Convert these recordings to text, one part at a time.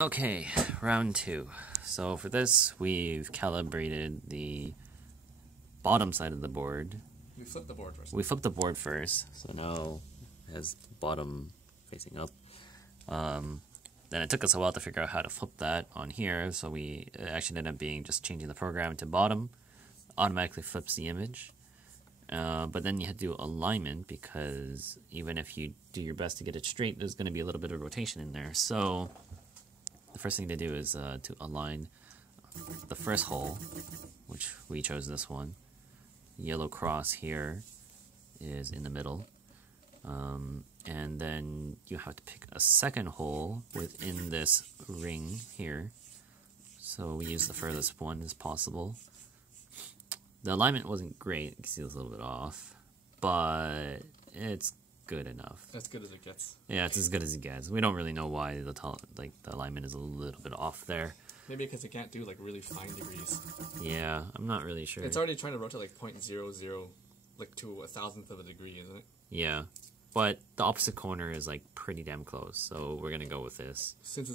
Okay, round 2. So for this, we've calibrated the bottom side of the board. We flipped the board first. We flipped the board first, so now it has the bottom facing up. Then it took us a while to figure out how to flip that on here, so it actually ended up being just changing the program to bottom. Automatically flips the image. But then you had to do alignment, because even if you do your best to get it straight, there's going to be a little bit of rotation in there. So the first thing to do is to align the first hole, which we chose this one. Yellow cross here is in the middle. And then you have to pick a second hole within this ring here. So we use the furthest one as possible. The alignment wasn't great, you can see it's a little bit off, but it's good enough. As good as it gets. Yeah, it's as good as it gets. We don't really know why the alignment is a little bit off there. Maybe because it can't do like really fine degrees. Yeah, I'm not really sure. It's already trying to rotate like 0.00, like to a thousandth of a degree, isn't it? Yeah, but the opposite corner is like pretty damn close, so we're gonna go with this. Since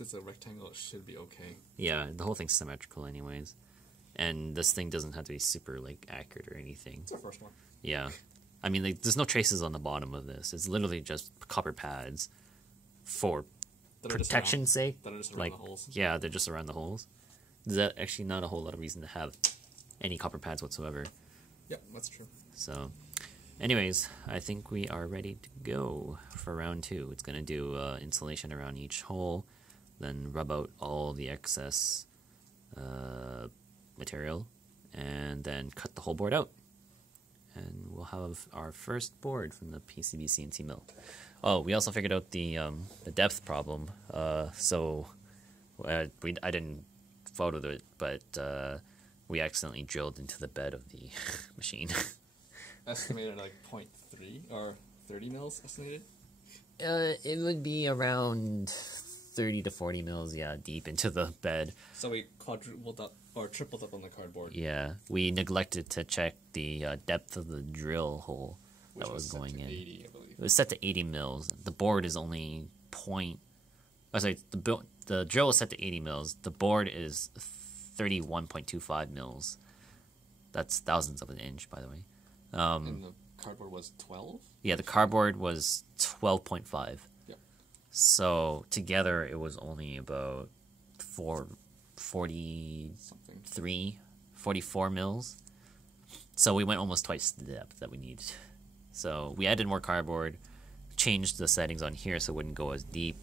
it's a rectangle, it should be okay. Yeah, the whole thing's symmetrical anyways. And this thing doesn't have to be super like accurate or anything. It's the first one. Yeah. I mean, like, there's no traces on the bottom of this. It's literally just copper pads for protection's sake. That are just around the holes. Yeah, they're just around the holes. There's actually not a whole lot of reason to have any copper pads whatsoever. Yep, that's true. So, anyways, I think we are ready to go for round 2. It's going to do insulation around each hole, then rub out all the excess material, and then cut the whole board out. And we'll have our first board from the PCB CNC mill. Oh, we also figured out the depth problem. I didn't photo it, but we accidentally drilled into the bed of the machine. Estimated like 0.3 or 30 mils estimated? It would be around 30 to 40 mils, yeah, deep into the bed. So we quadrupled up or tripled up on the cardboard. Yeah, we neglected to check the depth of the drill hole that was going in. 80, I believe. It was set to 80 mils. The board is only the drill was set to 80 mils. The board is 31.25 mils. That's thousandths of an inch, by the way. And the cardboard was 12? Yeah, the cardboard was 12.5. Yep. So together it was only about 44 mils. So we went almost twice the depth that we needed. So we added more cardboard, changed the settings on here so it wouldn't go as deep.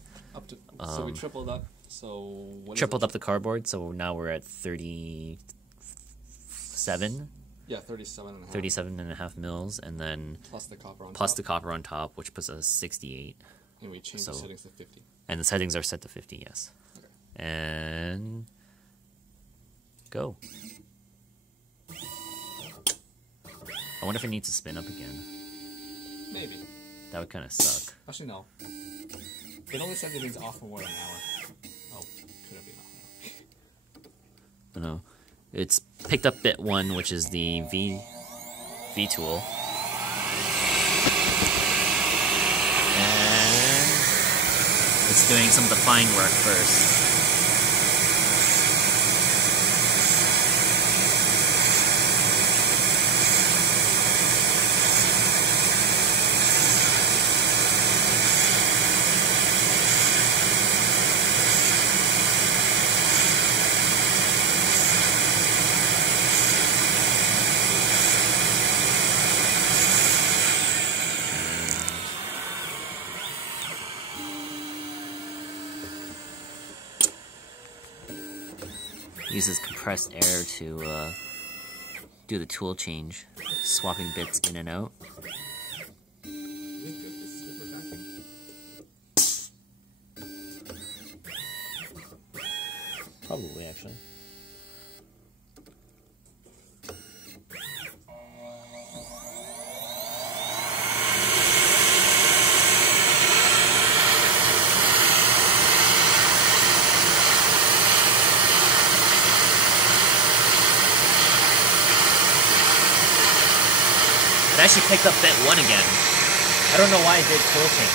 So we tripled up. So tripled up the cardboard, so now we're at 37. Yeah, 37.5. 37.5 mils, and then plus the copper on plus the copper on top, which puts us at 68. And we changed the settings to 50. And the settings are set to 50, yes. Okay. And go. I wonder if it needs to spin up again. Maybe. That would kind of suck. Actually, no. It only said it means off for more than an hour. Oh, could have been off an hour. No. It's picked up bit 1, which is the V tool. And it's doing some of the fine work first. Uses compressed air to do the tool change, swapping bits in and out. Probably, actually. It actually picked up bit 1 again. I don't know why it did tool change.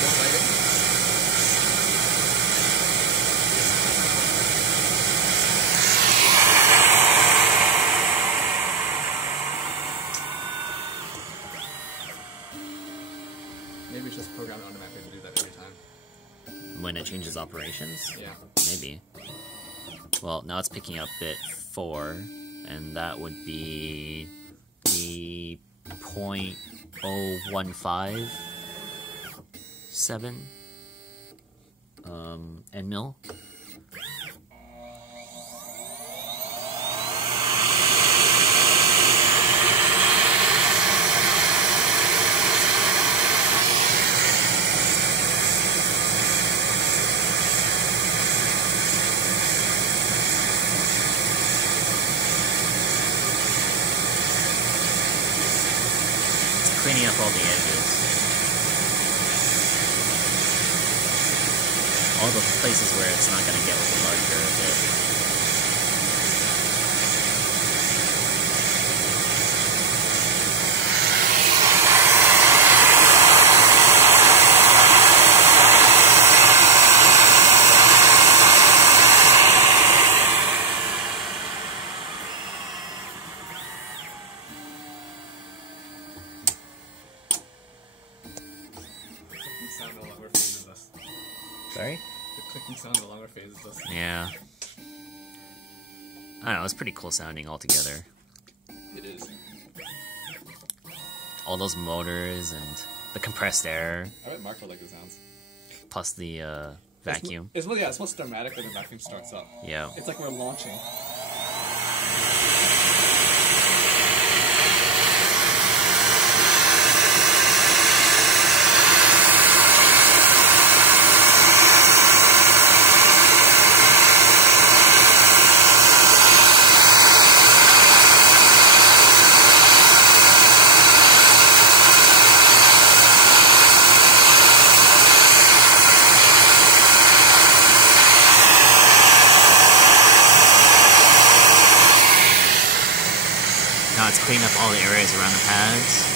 Don't write it. program it automatically to do that every time? When it changes operations? Yeah. Maybe. Well, now it's picking up bit 4, and that would be the 0.0157 end mill. Cleaning up all the edges. All the places where it's not going to get with the larger bit. Sound no longer phases us. Sorry? The clicking sound no longer phases us. Yeah. I don't know, it's pretty cool sounding altogether. It is. All those motors and the compressed air, I bet Mark will like the sounds. plus the vacuum. It's most dramatic when the vacuum starts up. Yeah. It's like we're launching. Now it's cleaning up all the areas around the pads.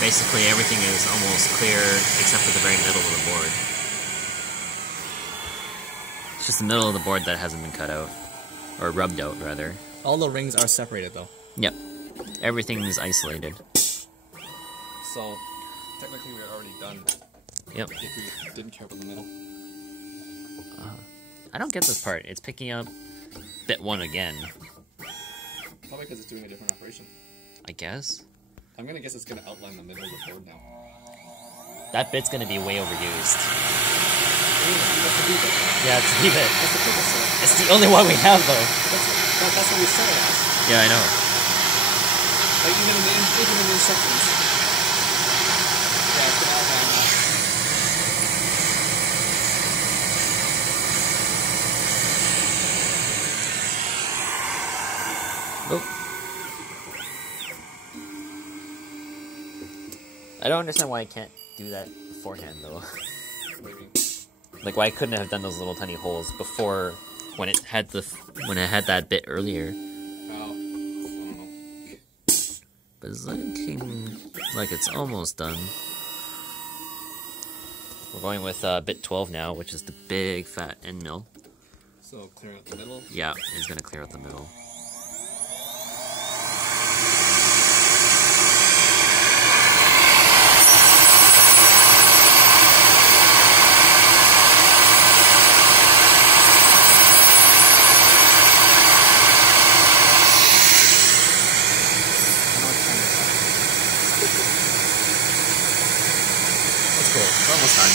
Basically everything is almost clear except for the very middle of the board. It's just the middle of the board that hasn't been cut out. Or rubbed out, rather. All the rings are separated though. Yep. Everything is isolated. So, technically we're already done. Yep. If we didn't care about the middle. I don't get this part. It's picking up bit 1 again, Probably because it's doing a different operation. I guess. I'm gonna guess it's gonna outline the middle of the board now. That bit's gonna be way overused. That's the B bit. Yeah, it's the bit. That's the purpose of it. It's the only one we have, though. That's what we set it as. Yeah, I know. Like even in the instructions. Yeah, it's gonna outline that. Oh. I don't understand why I can't do that beforehand, though. What do you mean? Like, why couldn't I have done those little tiny holes before when it had that bit earlier? Oh, I don't know. But it's looking like it's almost done. We're going with bit 12 now, which is the big fat end mill. So clear out the middle. Yeah, it's gonna clear out the middle. That's cool. We're almost done.